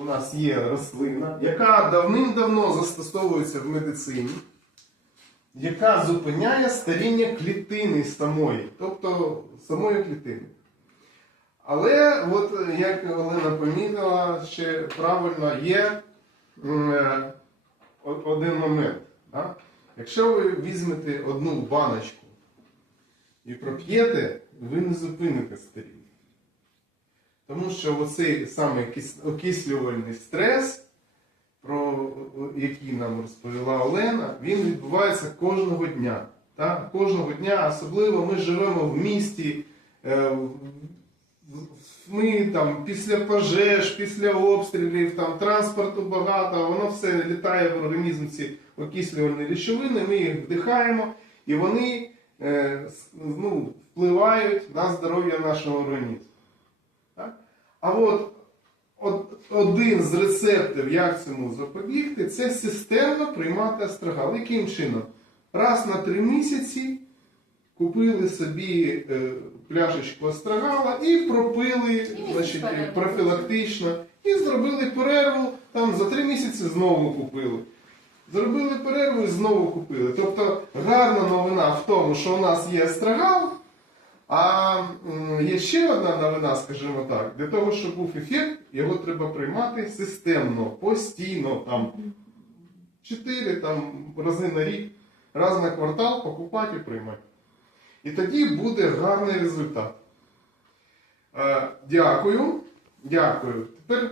У нас є рослина, яка давним-давно застосовується в медицині, яка зупиняє старіння клітини самої, тобто самої клітини. Але, от, як Олена помітила, ще правильно є е, один момент. Да? Якщо ви візьмете одну баночку і проп'єте, ви не зупините старіння. Тому що оцей саме окислювальний стрес, про який нам розповіла Олена, він відбувається кожного дня. Так? Кожного дня, особливо ми живемо в місті. е, Ми там після пожеж, після обстрілів, там транспорту багато, воно все літає в організм ці окислювальні речовини, ми їх вдихаємо, і вони е, ну, впливають на здоров'я нашого організму. А от, один з рецептів, як цьому запобігти, це системно приймати астрагал. Яким чином? Раз на три місяці купили собі е, пляшечку астрагала і пропили значить, перерву. профілактично. І зробили перерву, там за три місяці знову купили. Зробили перерву і знову купили. Тобто гарна новина в тому, що у нас є астрагал, а є ще одна новина, скажімо так, для того, щоб був ефект, його треба приймати системно, постійно, там 4 там, рази на рік, раз на квартал покупати і приймати. І тоді буде гарний результат. Е, Дякую. Дякую. Тепер